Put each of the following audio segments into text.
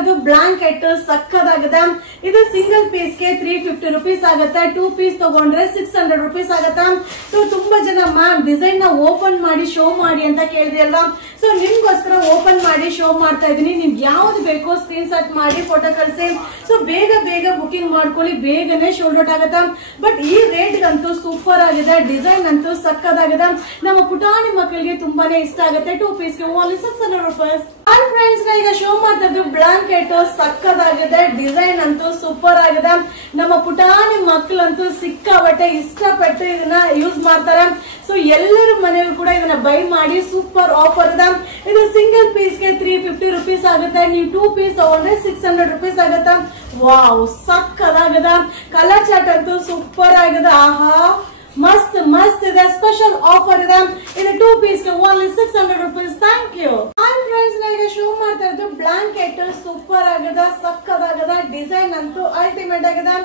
ಇರೋದು ಬ್ಲಾಂಕೆಟ್ ಸಕ್ಕದಾಗಿದೆ. ಇದು single piece ಗೆ 350 rupees ಆಗುತ್ತೆ. 2 ಪೀಸ್ ತಗೊಂಡ್ರೆ 600 rupees ಆಗುತ್ತೆ. ಸೊ ತುಂಬಾ ಜನ ಮ್ಯಾಮ್ ಡಿಸೈನ್ ನ ಓಪನ್ ಮಾಡಿ ಶೋ ಮಾಡಿ ಅಂತ ಕೇಳಿದ್ರಲ್ವಾ, ಸೊ ನಿಮ್ಗೋಸ್ಕರ ಓಪನ್ ಮಾಡಿ ಶೋ ಮಾಡ್ತಾ ಇದೀನಿ. ನಿಮ್ಗೆ ಯಾವ್ದು ಬೇಕೋ ಸ್ಕ್ರೀನ್ ಶಾಟ್ ಮಾಡಿ ಫೋಟೋ ಕಳಿಸಿ. ಸೊ ಬೇಗ ಬೇಗ ಬುಕಿಂಗ್ ಮಾಡ್ಕೊಳ್ಳಿ, ಬೇಗನೆ ಶೋಲ್ಡ್ ಔಟ್ ಆಗುತ್ತೆ. ಬಟ್ ಈ ರೇಟ್ ಗಂತೂ ಸೂಪರ್ ಆಗಿದೆ, ಡಿಸೈನ್ ಅಂತೂ ಸಕ್ಕದಾಗಿದೆ. ನಮ್ಮ ಪುಟಾಣಿ ಮಕ್ಕಳಿಗೆ ತುಂಬಾನೇ ಇಷ್ಟ ಆಗುತ್ತೆ. 2 ಪೀಸ್ ಗೆ ಓನ್ಲಿ 600 rupees. ಹಾಯ್ ಫ್ರೆಂಡ್ಸ್, ಈಗ ಶೋ ಮಾಡ್ತಾ ಇದ್ದು ಬ್ಲಾಂಕೆಟ್ ಸಕ್ಕದಾಗಿದೆ, ಡಿಸೈನ್ ಅಂತೂ ಸೂಪರ್ ಆಗಿದೆ. ನಮ್ಮ ಪುಟಾಣಿ ಮಕ್ಕಳಂತೂ ಸಿಕ್ಕಾಬಟ್ಟೆ ಇಷ್ಟಪಟ್ಟು ಇದನ್ನ ಯೂಸ್ ಮಾಡ್ತಾರೆ. ಸೊ ಎಲ್ಲರ ಮನೆಯಲ್ಲೂ ಕೂಡ ಇದನ್ನ ಬೈ ಮಾಡಿ. ಸೂಪರ್ ಆಫರ್ ಇದೆ. ಇದು ಸಿಂಗಲ್ ಪೀಸ್ ಗೆ 350 rupees ಆಗುತ್ತೆ. ನೀವು 2 ಪೀಸ್ ತಗೊಂಡ್ರೆ 600 rupees ಆಗುತ್ತೆ. ವಾವ್, ಸಕ್ಕದಾಗಿದೆ. ಕಲರ್ ಚಾರ್ಟ್ ಅಂತೂ ಸೂಪರ್ ಆಗಿದೆ. ಆಹಾ, ಮಸ್ತ್ ಮಸ್ತ್ ಇದೆ. ಸ್ಪೆಷಲ್ ಆಫರ್ ಇದೆ. ಇದು 2 ಪೀಸ್ ಗೆ only 600 rupees. Thank you. Hi friends, ಈಗ ಶೋ ಮಾಡ್ತಾ ಇದ್ದು ಬ್ಲಾಂಕೆಟ್ ಸೂಪರ್ ಆಗಿದೆ, ಸಕ್ಕದಾಗಿದೆ. ಡಿಸೈನ್ ಅಂತೂ ಅಲ್ಟಿಮೇಟ್ ಆಗಿದೆ.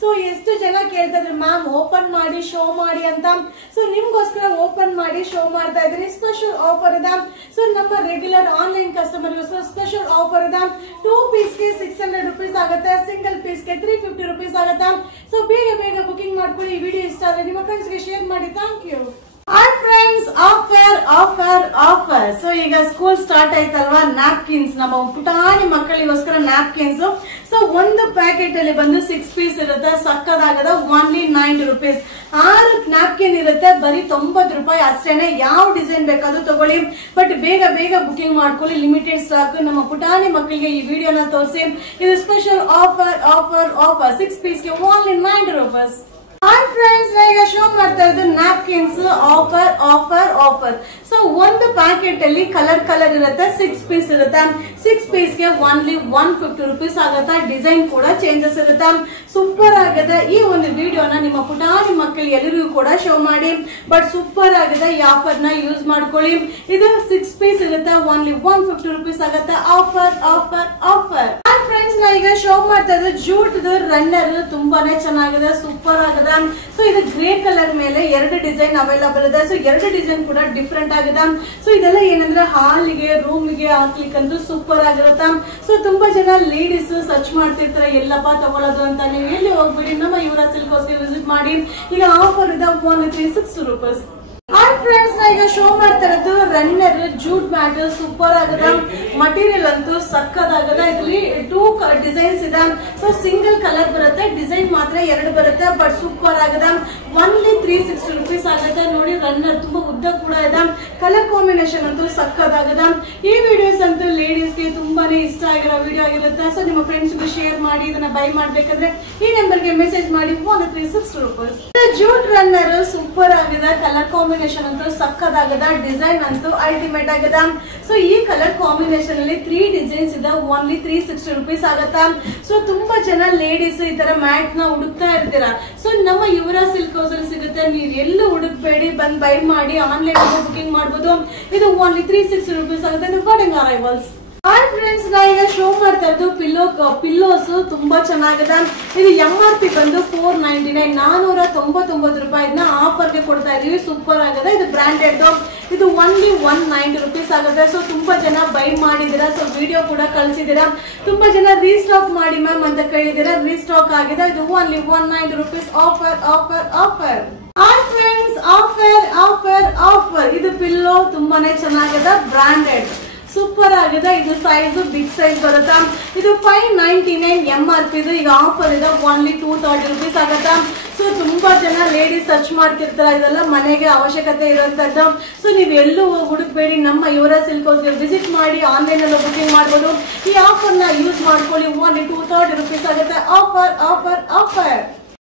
ಸೊ ಎಷ್ಟು ಜನ ಕೇಳ್ತಾ ಇದ್ರು ಮ್ಯಾಮ್ ಓಪನ್ ಮಾಡಿ ಶೋ ಮಾಡಿ ಅಂತ. ಸೊ ನಿಮ್ಗೋಸ್ಕರ ಓಪನ್ ಮಾಡಿ ಶೋ ಮಾಡ್ತಾ ಇದ್ದೀನಿ. ಸ್ಪೆಷಲ್ ಆಫರ್ ಇದೆ. ಸೊ ನಮ್ಮ ರೆಗ್ಯುಲರ್ ಆನ್ಲೈನ್ ಕಸ್ಟಮರ್ ಗೋಸ್ಕರ ಸ್ಪೆಷಲ್ ಆಫರ್ ಇದೆ. 2 ಪೀಸ್ ಗೆ 600 rupees ಆಗುತ್ತೆ. ಸಿಂಗಲ್ ಪೀಸ್ ಗೆ 350 rupees ಆಗುತ್ತೆ. ಸೊ ಬೇಗ ಬೇಗ ಬುಕಿಂಗ್ ಮಾಡ್ಕೊಳ್ಳಿ. ಈ ವಿಡಿಯೋ ಇಷ್ಟ ಆದ್ರೆ ನಿಮ್ಮ ಫ್ರೆಂಡ್ಸ್ ಗೆ ಶೇರ್ ಮಾಡಿ. Thank you. Hi friends, offer offer offer. So ಈಗ ಸ್ಕೂಲ್ ಸ್ಟಾರ್ಟ್ ಆಯ್ತಲ್ವಾ, ನ್ಯಾಪ್ಕಿನ್ಸ್ ನಮ್ಮ ಪುಟಾಣಿ ಮಕ್ಕಳಿಗೋಸ್ಕರ ನ್ಯಾಪ್ಕಿನ್ಸ್. ಸೊ ಒಂದು ಪ್ಯಾಕೆಟ್ ಅಲ್ಲಿ ಬಂದು 6 ಪೀಸ್ ಇರುತ್ತೆ. ಸಕ್ಕದಾಗದ ಓನ್ಲಿ 90 rupees. 6 ನ್ಯಾಪ್ಕಿನ್ ಇರುತ್ತೆ. ಬರೀ 90 ರೂಪಾಯಿ ಅಷ್ಟೇನೆ. ಯಾವ ಡಿಸೈನ್ ಬೇಕಾದ್ರೂ ತಗೊಳ್ಳಿ, ಬಟ್ ಬೇಗ ಬೇಗ ಬುಕಿಂಗ್ ಮಾಡ್ಕೊಳ್ಳಿ. Limited stock. ನಮ್ಮ ಪುಟಾಣಿ ಮಕ್ಕಳಿಗೆ ಈ ವಿಡಿಯೋನ ತೋರಿಸಿ. ಇದು special offer offer offer. 6 piece ಗೆ ಓನ್ಲಿ 90 rupees. ಹಾಯ್ ಫ್ರೆಂಡ್ಸ್, ಈಗ ಶೋ ಮಾಡ್ತಾ ಇದ್ದು napkins offer offer offer. So ಒಂದು ಪ್ಯಾಕೆಟ್ ಅಲ್ಲಿ ಕಲರ್ ಕಲರ್ ಇರುತ್ತೆ. 6 ಪೀಸ್ ಇರುತ್ತೆ. 6 ಪೀಸ್ ಗೆ ಓನ್ಲಿ 150 rupees ಆಗುತ್ತೆ. ಡಿಸೈನ್ ಕೂಡ ಚೇಂಜಸ್ ಇರುತ್ತೆ. ಸೂಪರ್ ಆಗಿದೆ. ಈ ಒಂದು ವಿಡಿಯೋನ ನಿಮ್ಮ ಪುಟಾಣಿ ಮಕ್ಕಳಿಗೆ ಎಲ್ಲರಿಗೂ ಕೂಡ ಶೋ ಮಾಡಿ. ಬಟ್ ಸೂಪರ್ ಆಗಿದೆ. ಈ ಆಫರ್ ನ ಯೂಸ್ ಮಾಡ್ಕೊಳ್ಳಿ. ಇದು 6 ಪೀಸ್ ಇರುತ್ತೆ. ಓನ್ಲಿ 150 rupees ಆಗುತ್ತೆ. Offer offer offer. Hi friends, ಈಗ ಶೋ ಮಾಡ್ತಾ ಇದ್ದು ಜೂಟ್ ರನ್ನರ್ ತುಂಬಾನೇ ಚೆನ್ನಾಗಿದೆ, ಸೂಪರ್ ಆಗಿದೆ. ಸೊ ಇದು ಗ್ರೇ ಕಲರ್ ಮೇಲೆ 2 ಡಿಸೈನ್ ಅವೈಲಬಲ್ ಇದೆ. ಸೊ 2 ಡಿಸೈನ್ ಕೂಡ ಡಿಫ್ರೆಂಟ್ ಆಗಿದೆ. ಸೊ ಇದೆಲ್ಲ ಏನಂದ್ರೆ ಹಾಲ್ಗೆ ರೂಮ್ಗೆ ಹಾಕ್ಲಿಕ್ಕಂತೂ ಸೂಪರ್ ಆಗಿರುತ್ತೆ. ಸೊ ತುಂಬಾ ಜನ ಲೇಡೀಸ್ ಸರ್ಚ್ ಮಾಡ್ತಿರ್ತಾರೆ ಎಲ್ಲಪ್ಪ ತಗೊಳ್ಳೋದು ಅಂತ. ನೀವು ಎಲ್ಲಿ ಹೋಗ್ಬಿಡಿ, ನಮ್ಮ ಯುವರಾಜ್ ಸಿಲ್ಕ್ ಹೌಸ್ಗೆ ವಿಸಿಟ್ ಮಾಡಿ. ಈಗ ಆಫರ್ ಇದೆ ಓನ್ಲಿ 360 rupees. ಹಾಯ್ ಫ್ರೆಂಡ್ಸ್, ಈಗ ಶೋ ಮಾಡ್ತಾ ಇರೋದು ರನ್ನರ್ ಜೂಟ್ ಮ್ಯಾಟ್. ಸೂಪರ್ ಆಗಿದೆ. ಮಟೀರಿಯಲ್ ಅಂತೂ ಸಕ್ಕದಾಗಿದೆ. ಇದರಲ್ಲಿ 2 ಡಿಸೈನ್ಸ್ ಇದೆ. ಸೊ ಸಿಂಗಲ್ ಕಲರ್ ಬರುತ್ತೆ, ಡಿಸೈನ್ ಮಾತ್ರ 2 ಬರುತ್ತೆ. ಬಟ್ ಸೂಪರ್ ಆಗಿದೆ. ಓನ್ಲಿ 360 rupees ಆಗುತ್ತೆ. ನೋಡಿ, ರನ್ನರ್ ತುಂಬಾ ಉದ್ದ ಕೂಡ ಇದೆ. ಕಲರ್ ಕಾಂಬಿನೇಷನ್ ಅಂತೂ ಸಕ್ಕದಾಗಿದೆ. ಈ ವಿಡಿಯೋಸ್ ಅಂತೂ ಲೇಡೀಸ್ ಗೆ ತುಂಬಾನೇ ಇಷ್ಟ ಆಗಿರೋ ವಿಡಿಯೋ ಆಗಿರುತ್ತೆ. ಸೊ ನಿಮ್ಮ ಫ್ರೆಂಡ್ಸ್ ಗೆ ಶೇರ್ ಮಾಡಿ. ಇದನ್ನ ಬೈ ಮಾಡ್ಬೇಕಾದ್ರೆ ಈ ನಂಬರ್ ಗೆ ಮೆಸೇಜ್ ಮಾಡಿ. Only 360 rupees. Jute runner super ಆಗಿದೆ. ಕಲರ್ ಕಾಂಬಿನೇಷನ್ ಅಂತೂ ಸಕ್ಕದಾಗಿದೆ. ಡಿಸೈನ್ ಅಂತೂ ಅಲ್ಟಿಮೇಟ್ ಆಗಿದೆ. ಸೊ ಈ ಕಲರ್ ಕಾಂಬಿನೇಷನ್ ಅಲ್ಲಿ 3 ಡಿಸೈನ್ಸ್ ಇದೆ. ಓನ್ಲಿ 360 rupees ಆಗುತ್ತೆ. ಸೊ ತುಂಬಾ ಜನ ಲೇಡೀಸ್ ಈ ತರ ಮ್ಯಾಟ್ ನ ಹುಡುಕ್ತಾ ಇರ್ತೀರಾ. ಸೊ ನಮ್ಮ ಯುವರಾಜ್ ಸಿಲ್ಕ್ ಹೌಸ್ ಅಲ್ಲಿ ಸಿಗುತ್ತೆ. ನೀವು ಎಲ್ಲೂ ಹುಡುಕ್ಬೇಡಿ, ಬಂದ್ ಬೈ ಮಾಡಿ. ಆನ್ಲೈನ್ ಬುಕಿಂಗ್ ಮಾಡಬಹುದು. ಇದು ಓನ್ಲಿ 360 rupees ಆಗುತ್ತೆ. ಇದು ವೆಡ್ಡಿಂಗ್ ಅರೈವಲ್ಸ್. ಹಾಯ್ ಫ್ರೆಂಡ್ಸ್, ನಾ ಈಗ ಶೋ ಮಾಡ್ತಾ ಇದ್ದು ಪಿಲ್ಲೋಸ್ ತುಂಬಾ ಚೆನ್ನಾಗಿದೆ. ಇದು MRP ಬಂದು 499 499 ರೂಪಾಯಿ. ಇದನ್ನ ಆಫರ್ ಗೆ ಕೊಡ್ತಾ ಇದೀವಿ. ಸೂಪರ್ ಆಗಿದೆ. ಇದು ಬ್ರಾಂಡೆಡ್. ಇದು ಓನ್ಲಿ 190 rupees ಆಗುತ್ತೆ. ಸೊ ತುಂಬಾ ಜನ ಬೈ ಮಾಡಿದೀರಾ. ಸೊ ವಿಡಿಯೋ ಕೂಡ ಕಳಿಸಿದೀರಾ. ತುಂಬಾ ಜನ ರೀಸ್ಟಾಕ್ ಮಾಡಿ ಮ್ಯಾಮ್ ಅಂತ ಕೇಳಿದೀರಾ. ರೀಸ್ಟಾಕ್ ಆಗಿದೆ. ಇದು only 190 rupees. Offer offer offer. Hi friends, offer offer offer. ಇದು ಪಿಲ್ಲೋ ತುಂಬಾನೇ ಚೆನ್ನಾಗಿದೆ. ಬ್ರಾಂಡೆಡ್ ಸೂಪರ್ ಆಗಿದೆ. ಇದು ಸೈಜ್ ಬಿಗ್ ಸೈಜ್ ಬರುತ್ತೆ. ಇದು 599 MRP. ಇದು ಈಗ ಆಫರ್ ಇದೆ. ಓನ್ಲಿ 230 rupees ಆಗುತ್ತೆ. ಸೊ ತುಂಬಾ ಜನ ಲೇಡೀಸ್ ಸರ್ಚ್ ಮಾಡ್ತಿರ್ತಾರೆ. ಇದೆಲ್ಲ ಮನೆಗೆ ಅವಶ್ಯಕತೆ ಇರುವಂತದ್ದು. ಸೊ ನೀವು ಎಲ್ಲೂ ಹುಡುಕ್ಬೇಡಿ, ನಮ್ಮ ಯುವರಾಜ್ ಸಿಲ್ಕ್ ಹೌಸ್ಗೆ ವಿಸಿಟ್ ಮಾಡಿ. ಆನ್ಲೈನ್ ಅಲ್ಲಿ ಬುಕಿಂಗ್ ಮಾಡಬಹುದು. ಈ ಆಫರ್ ನ ಯೂಸ್ ಮಾಡ್ಕೊಳ್ಳಿ. ಓನ್ಲಿ 230 rupees ಆಗುತ್ತೆ. Offer offer offer.